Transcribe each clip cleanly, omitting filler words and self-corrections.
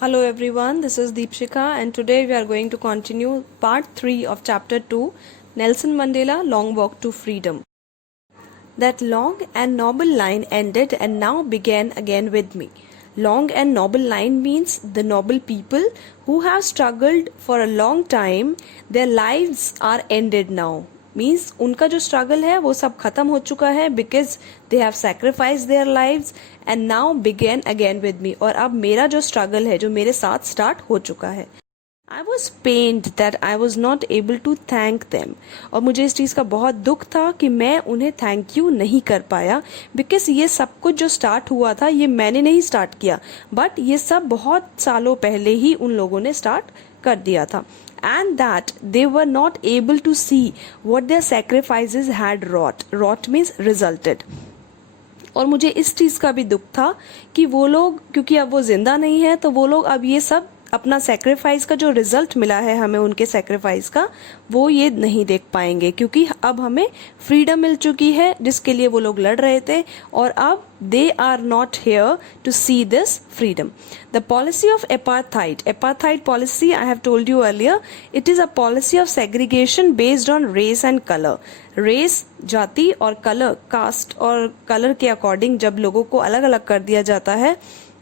Hello everyone, this is Deepshika and today we are going to continue part 3 of chapter 2, Nelson Mandela Long Walk to Freedom. That long and noble line ended and now began again with me. Long and noble line means the noble people who have struggled for a long time, their lives are ended now. Means उनका जो struggle है वो सब खत्म हो चुका है because they have sacrifice their lives and now begin again with me. और अब मेरा जो स्ट्रगल है जो मेरे साथ स्टार्ट हो चुका है. I was pained that I was not able to thank them. और मुझे इस चीज़ का बहुत दुख था कि मैं उन्हें थैंक यू नहीं कर पाया बिकॉज ये सब कुछ जो स्टार्ट हुआ था ये मैंने नहीं स्टार्ट किया बट ये सब बहुत सालों पहले ही उन लोगों ने स्टार्ट कर दिया था. And that they were not able to see what their sacrifices had wrought. Wrought means resulted. और मुझे इस चीज़ का भी दुख था कि वो लोग क्योंकि अब वो जिंदा नहीं है तो वो लोग अब ये सब अपना सेक्रीफाइस का जो रिजल्ट मिला है हमें उनके सेक्रीफाइस का वो ये नहीं देख पाएंगे क्योंकि अब हमें फ्रीडम मिल चुकी है जिसके लिए वो लोग लड़ रहे थे और अब they are not here to see this freedom. The policy of apartheid policy I have told you earlier, it is a policy of segregation based on race and color. Race जाति और color caste और color के according जब लोगों को अलग अलग कर दिया जाता है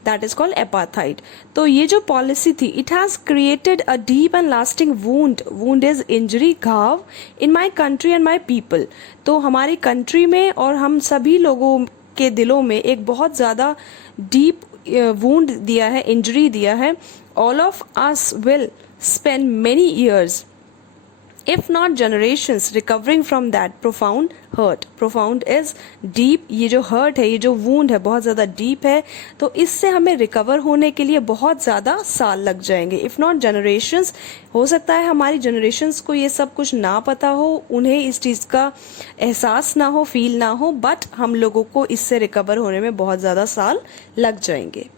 that is called apartheid. तो ये जो पॉलिसी थी it has created a deep and lasting wound is injury घाव in my country and my people. तो हमारी कंट्री में और हम सभी लोगों के दिलों में एक बहुत ज़्यादा डीप वूंड दिया है, इंजरी दिया है. All of us will spend many years if not generations recovering from that profound hurt. Profound is deep. ये जो hurt है, ये जो wound है बहुत ज़्यादा deep है तो इससे हमें recover होने के लिए बहुत ज़्यादा साल लग जाएंगे. if not generations, हो सकता है हमारी generations को ये सब कुछ ना पता हो, उन्हें इस चीज़ का एहसास ना हो, फील ना हो, बट हम लोगों को इससे recover होने में बहुत ज़्यादा साल लग जाएंगे.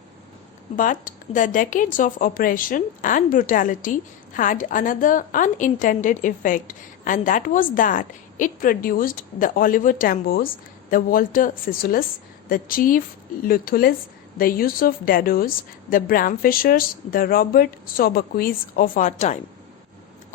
But the decades of oppression and brutality had another unintended effect, and that was that it produced the Oliver Tambos, the Walter Sisulu, the Chief Luthulis, the Yusuf Daddos, the Bram Fishers, the Robert Sobequis of our time.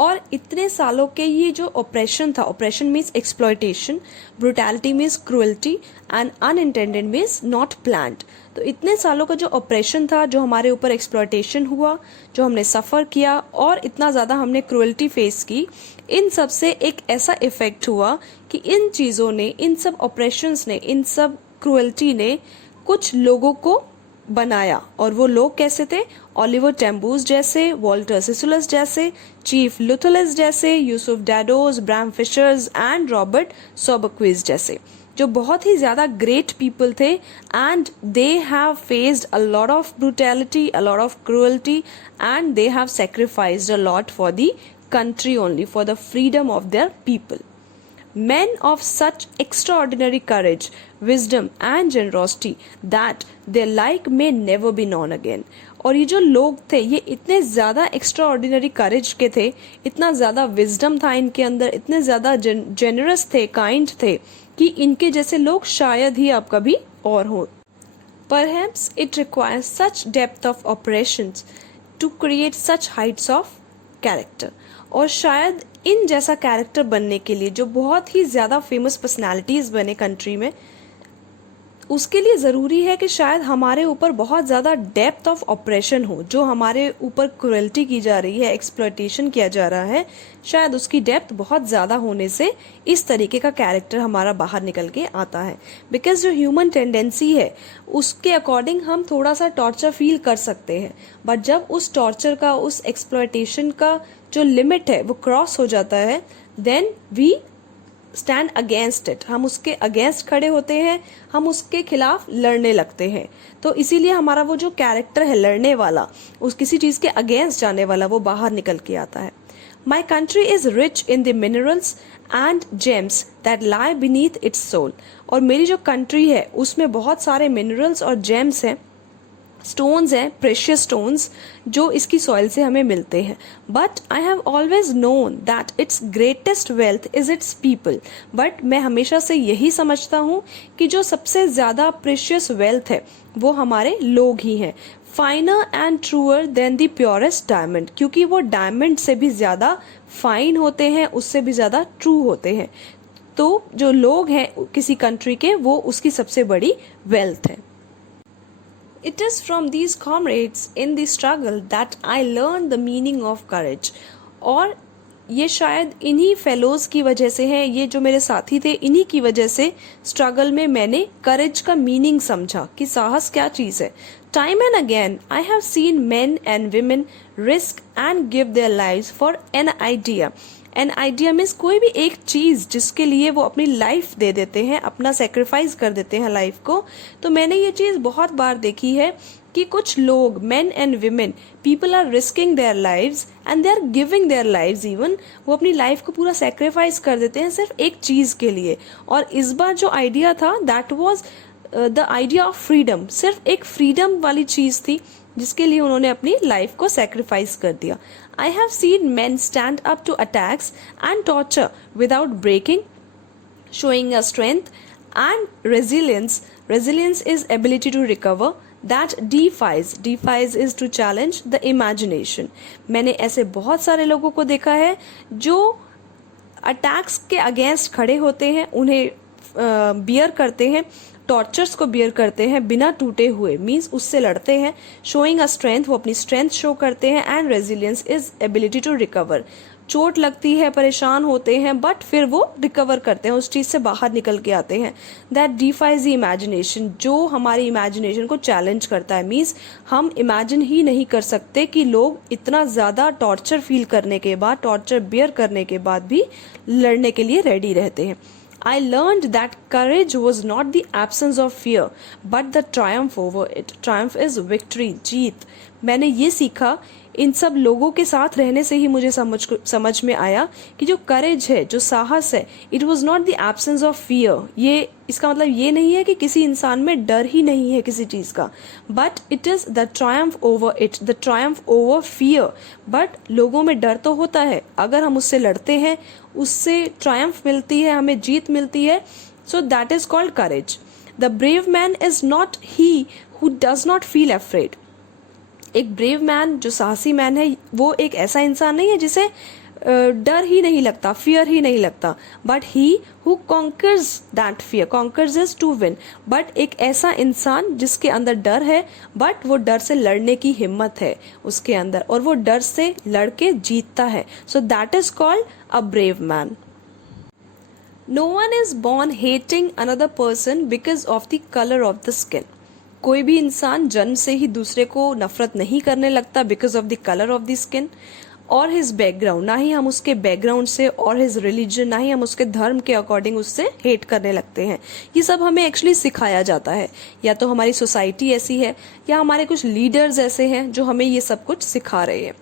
और इतने सालों के ये जो operation था, operation means exploitation, brutality means cruelty and unintended means not planned. तो इतने सालों का जो ऑपरेशन था, जो हमारे ऊपर एक्सप्लॉयटेशन हुआ, जो हमने सफ़र किया और इतना ज़्यादा हमने क्रूअल्टी फेस की, इन सब से एक ऐसा इफेक्ट हुआ कि इन चीज़ों ने, इन सब ऑपरेशंस ने, इन सब क्रूअल्टी ने कुछ लोगों को बनाया. और वो लोग कैसे थे? ऑलिवर टेम्बूज जैसे, वॉल्टर सिसुलस जैसे, चीफ लुथुलिस जैसे, Yusuf Dadoo's, Bram Fischer's and Robert Sobukwe's जैसे, जो बहुत ही ज़्यादा ग्रेट पीपल थे and they have faced a lot of brutality, a lot of cruelty and they have sacrificed a lot for the country only, for the freedom of their people. Men of such extraordinary courage, wisdom and generosity that their like may never be known again. और ये जो लोग थे ये इतने ज़्यादा extraordinary करेज के थे, इतना ज़्यादा विजडम था इनके अंदर, इतने ज़्यादा जेनरस थे, काइंड थे कि इनके जैसे लोग शायद ही अब कभी और हो. Perhaps it requires such depth of operations to create such heights of character. और शायद इन जैसा कैरेक्टर बनने के लिए जो बहुत ही ज़्यादा फेमस पर्सनालिटीज़ बने कंट्री में, उसके लिए ज़रूरी है कि शायद हमारे ऊपर बहुत ज़्यादा डेप्थ ऑफ ऑपरेशन हो. जो हमारे ऊपर क्रूअल्टी की जा रही है, एक्सप्लॉयटेशन किया जा रहा है, शायद उसकी डेप्थ बहुत ज़्यादा होने से इस तरीके का कैरेक्टर हमारा बाहर निकल के आता है. बिकॉज जो ह्यूमन टेंडेंसी है उसके अकॉर्डिंग हम थोड़ा सा टॉर्चर फील कर सकते हैं, बट जब उस टॉर्चर का, उस एक्सप्लॉयटेशन का जो लिमिट है वो क्रॉस हो जाता है, then we stand against it. हम उसके अगेंस्ट खड़े होते हैं, हम उसके खिलाफ लड़ने लगते हैं. तो इसीलिए हमारा वो जो कैरेक्टर है लड़ने वाला, उस किसी चीज़ के अगेंस्ट जाने वाला, वो बाहर निकल के आता है. My country is rich in the minerals and gems that lie beneath its soil. और मेरी जो कंट्री है उसमें बहुत सारे मिनरल्स और जेम्स हैं, स्टोन्स हैं, प्रेशियस स्टोन्स जो इसकी सॉइल से हमें मिलते हैं. But I have always known that it's greatest wealth is it's people. But मैं हमेशा से यही समझता हूँ कि जो सबसे ज़्यादा प्रेशियस वेल्थ है वो हमारे लोग ही हैं. Finer and truer than the purest diamond, क्योंकि वो डायमंड से भी ज्यादा फाइन होते हैं, उससे भी ज्यादा ट्रू होते हैं। तो जो लोग हैं किसी कंट्री के, वो उसकी सबसे बड़ी वेल्थ है। It is from these comrades in the struggle that I learned the meaning of courage. और ये शायद इन्हीं फेलोज की वजह से है, ये जो मेरे साथी थे इन्हीं की वजह से स्ट्रगल में मैंने करेज का मीनिंग समझा कि साहस क्या चीज है। Time and again I have seen main and women risk and give their lives for an idea. An idea means कोई भी एक चीज जिसके लिए वो अपनी लाइफ दे देते हैं, अपना सेक्रीफाइस कर देते हैं लाइफ को। तो मैंने ये चीज बहुत बार देखी है कि कुछ लोग, men and women, people are risking their lives and they are giving their lives even, वो अपनी लाइफ को पूरा सेक्रीफाइस कर देते हैं सिर्फ एक चीज के लिए। और इस बार जो आइडिया था that was the idea of freedom, सिर्फ एक फ्रीडम वाली चीज थी जिसके लिए उन्होंने अपनी लाइफ को सेक्रीफाइस कर दिया। I have seen men stand up to attacks and torture without breaking, showing a strength and resilience. Resilience is ability to recover that defies is to challenge the imagination. मैंने ऐसे बहुत सारे लोगों को देखा है जो अटैक्स के अगेंस्ट खड़े होते हैं, उन्हें बियर करते हैं, टॉर्चर्स को बियर करते हैं बिना टूटे हुए, मीन्स उससे लड़ते हैं। शोइंग अ स्ट्रेंथ, वो अपनी स्ट्रेंथ शो करते हैं। And resilience is ability to recover, चोट लगती है, परेशान होते हैं, बट फिर वो रिकवर करते हैं, उस चीज से बाहर निकल के आते हैं। दैट डिफाइज द इमेजिनेशन, जो हमारी इमेजिनेशन को चैलेंज करता है, मीन्स हम इमेजिन ही नहीं कर सकते कि लोग इतना ज्यादा टॉर्चर फील करने के बाद, टॉर्चर बियर करने के बाद भी लड़ने के लिए रेडी रहते हैं। I learned that courage was not the absence of fear, but the triumph over it. Triumph is victory, जीत। मैंने ये सीखा इन सब लोगों के साथ रहने से ही मुझे समझ में आया कि जो करेज है, जो साहस है, it was not the absence of fear. ये इसका मतलब ये नहीं है कि किसी इंसान में डर ही नहीं है किसी चीज का, but it is the Triumph over it, the Triumph over fear. But लोगों में डर तो होता है, अगर हम उससे लड़ते हैं, उससे ट्रायम्फ मिलती है, हमें जीत मिलती है। So that is called courage. The brave man is not he who does not feel afraid. एक ब्रेव मैन, जो साहसी मैन है, वो एक ऐसा इंसान नहीं है जिसे डर ही नहीं लगता, फियर ही नहीं लगता, but he who conquers that fear, conquers is to win. But एक ऐसा इंसान जिसके अंदर डर है, बट वो डर से लड़ने की हिम्मत है उसके अंदर, और वो डर से लड़के जीतता है। So that is called a brave man. No one is born hating another person because of the colour of the skin. कोई भी इंसान जन्म से ही दूसरे को नफरत नहीं करने लगता because of the colour of the skin और हिज बैकग्राउंड। ना ही हम उसके बैकग्राउंड से और हिज रिलीजन, ना ही हम उसके धर्म के अकॉर्डिंग उससे हेट करने लगते हैं। ये सब हमें एक्चुअली सिखाया जाता है, या तो हमारी सोसाइटी ऐसी है, या हमारे कुछ लीडर्स ऐसे हैं जो हमें ये सब कुछ सिखा रहे हैं।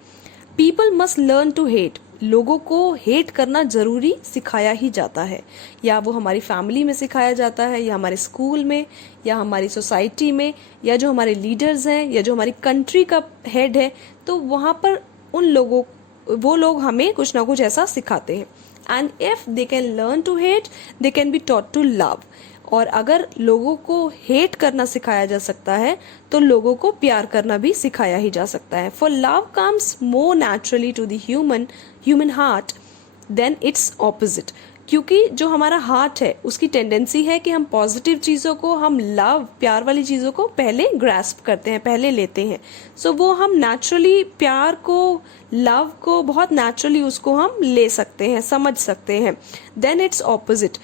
People must learn to hate, लोगों को हेट करना जरूरी सिखाया ही जाता है, या वो हमारी फैमिली में सिखाया जाता है, या हमारे स्कूल में, या हमारी सोसाइटी में, या जो हमारे लीडर्स हैं, या जो हमारी कंट्री का हेड है, तो वहां पर वो लोग हमें कुछ ना कुछ ऐसा सिखाते हैं। And if they can learn to hate, they can be taught to love. और अगर लोगों को हेट करना सिखाया जा सकता है, तो लोगों को प्यार करना भी सिखाया ही जा सकता है। For love comes more naturally to the human heart than its opposite. क्योंकि जो हमारा हार्ट है, उसकी टेंडेंसी है कि हम पॉजिटिव चीजों को, हम लव, प्यार वाली चीजों को पहले ग्रास्प करते हैं, पहले लेते हैं। सो वो हम नेचुरली प्यार को, लव को बहुत नेचुरली उसको हम ले सकते हैं, समझ सकते हैं। Than its opposite.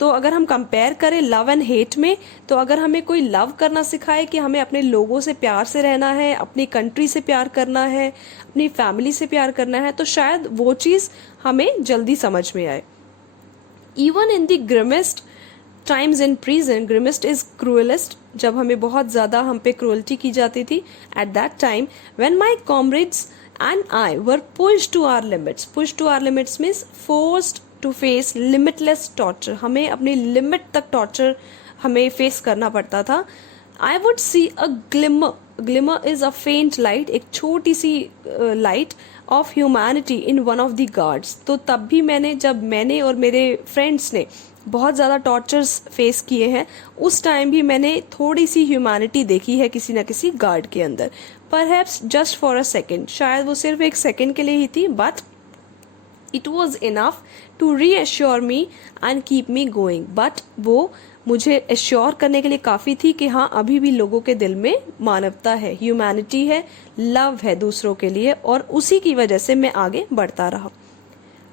तो अगर हम कंपेयर करें लव एंड हेट में, तो अगर हमें कोई लव करना सिखाए कि हमें अपने लोगों से प्यार से रहना है, अपनी कंट्री से प्यार करना है, अपनी फैमिली से प्यार करना है, तो शायद वो चीज हमें जल्दी समझ में आए। Even in the grimmest times in prison, grimmest is cruellest, जब हमें बहुत ज्यादा हम पे क्रूअल्टी की जाती थी, at that time when my comrades and I were pushed to our limits. Pushed to our limits means forced to face limitless torture, हमें अपनी लिमिट तक टॉर्चर हमें फेस करना पड़ता था। I would see a glimmer, glimmer is a faint light, एक छोटी सी light of humanity in one of the guards. तो तब भी जब मैंने और मेरे फ्रेंड्स ने बहुत ज़्यादा टॉर्चर्स फेस किए हैं, उस टाइम भी मैंने थोड़ी सी ह्यूमैनिटी देखी है किसी न किसी गार्ड के अंदर, perhaps just for a second, शायद वो सिर्फ एक सेकेंड के लिए ही थी, but it was enough to reassure me and keep me going. But वो मुझे एश्योर करने के लिए काफ़ी थी कि हाँ, अभी भी लोगों के दिल में मानवता है, ह्यूमैनिटी है, लव है दूसरों के लिए, और उसी की वजह से मैं आगे बढ़ता रहा।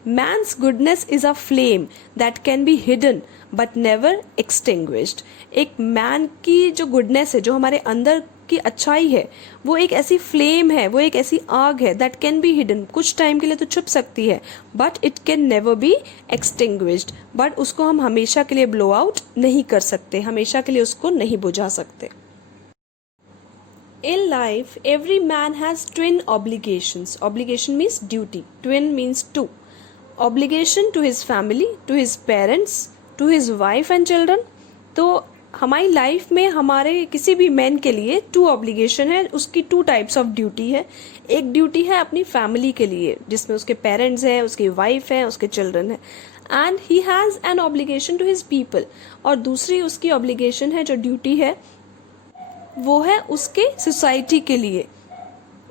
Man's goodness is a flame that can be hidden but never extinguished। एक मैन की जो गुडनेस है, जो हमारे अंदर की अच्छाई है, वो एक ऐसी फ्लेम है, वो एक ऐसी आग है, दैट कैन बी हिडन, कुछ टाइम के लिए तो छुप सकती है, but it can never be extinguished, but उसको हम हमेशा के लिए ब्लो आउट नहीं कर सकते, हमेशा के लिए उसको नहीं बुझा सकते। In life, every man has twin obligations. Obligation means duty. Twin means two. Obligation to his family, to his parents, to his wife and children. तो हमारी लाइफ में हमारे किसी भी मैन के लिए टू ऑब्लिगेशन है, उसकी टू टाइप्स ऑफ ड्यूटी है। एक ड्यूटी है अपनी फैमिली के लिए, जिसमें उसके पेरेंट्स हैं, उसकी वाइफ है, उसके चिल्ड्रन है, and he has an obligation to his people. और दूसरी उसकी ऑब्लिगेशन है, जो ड्यूटी है, वो है उसके सोसाइटी के लिए,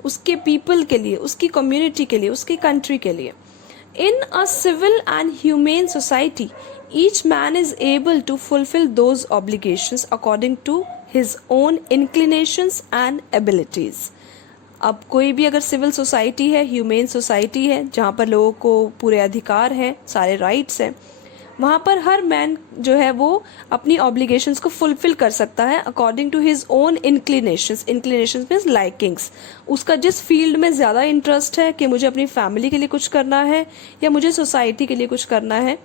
उसके पीपल के लिए, उसकी कम्युनिटी के लिए, उसकी कंट्री के लिए। In a civil and humane society, each man is able to fulfill those obligations according to his own inclinations and abilities। अब कोई भी अगर सिविल सोसाइटी है, ह्यूमेन सोसाइटी है, जहाँ पर लोगों को पूरे अधिकार हैं, सारे राइट्स हैं, वहाँ पर हर मैन जो है वो अपनी ऑब्लिगेशंस को फुलफिल कर सकता है according to his own inclinations. Inclinations means likings, उसका जिस फील्ड में ज़्यादा इंटरेस्ट है कि मुझे अपनी फैमिली के लिए कुछ करना है या मुझे सोसाइटी के लिए कुछ करना है,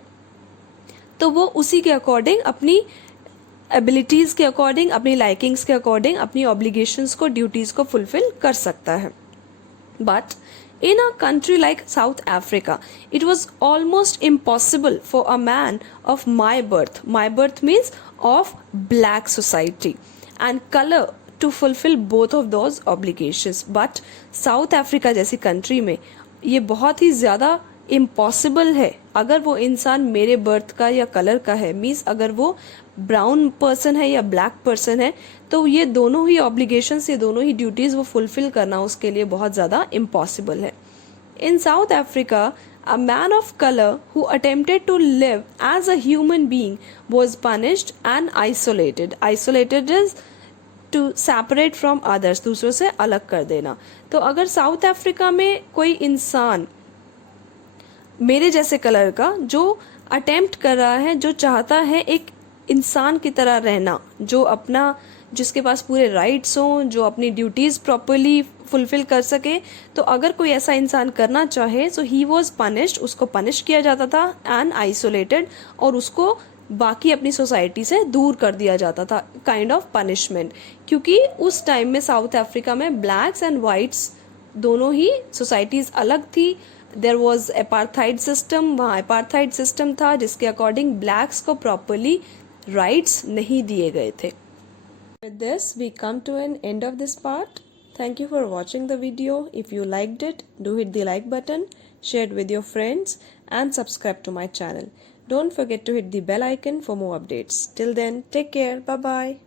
तो वो उसी के अकॉर्डिंग, अपनी एबिलिटीज़ के अकॉर्डिंग, अपनी लाइकिंग्स के अकॉर्डिंग अपनी ऑब्लिगेशंस को, ड्यूटीज़ को फुलफिल कर सकता है। But in a country like South Africa, it was almost impossible for a man of my birth means of black society and color to fulfill both of those obligations। But South Africa जैसी country में ये बहुत ही ज़्यादा impossible है। अगर वो इंसान मेरे बर्थ का या कलर का है, मीन्स अगर वो ब्राउन पर्सन है या ब्लैक पर्सन है, तो ये दोनों ही ऑब्लिगेशंस, ये दोनों ही ड्यूटीज़ वो फुलफिल करना उसके लिए बहुत ज़्यादा इम्पॉसिबल है। In South Africa, a man of color who attempted to live as a human being was punished and isolated। Isolated is to separate from others, दूसरों से अलग कर देना। तो अगर साउथ अफ्रीका में कोई इंसान मेरे जैसे कलर का जो अटेम्प्ट कर रहा है, जो चाहता है एक इंसान की तरह रहना, जो अपना, जिसके पास पूरे राइट्स हों, जो अपनी ड्यूटीज़ प्रॉपरली फुलफिल कर सके, तो अगर कोई ऐसा इंसान करना चाहे, सो ही वॉज पनिश्ड, उसको पनिश किया जाता था, एंड आइसोलेटेड, और उसको बाकी अपनी सोसाइटी से दूर कर दिया जाता था, काइंड ऑफ पनिशमेंट। क्योंकि उस टाइम में साउथ अफ्रीका में ब्लैक्स एंड वाइट्स दोनों ही सोसाइटीज़ अलग थी। देयर वॉज अपार्थाइड सिस्टम, वहाँ अपार्थाइड सिस्टम था जिसके अकॉर्डिंग ब्लैक्स को प्रॉपरली राइट्स नहीं दिए गए थे। With this, we come to an end of this part. Thank you for watching the video. If you liked it, do hit the like button, share it with your friends, and subscribe to my channel. Don't forget to hit the bell icon for more updates. Till then, take care. Bye bye.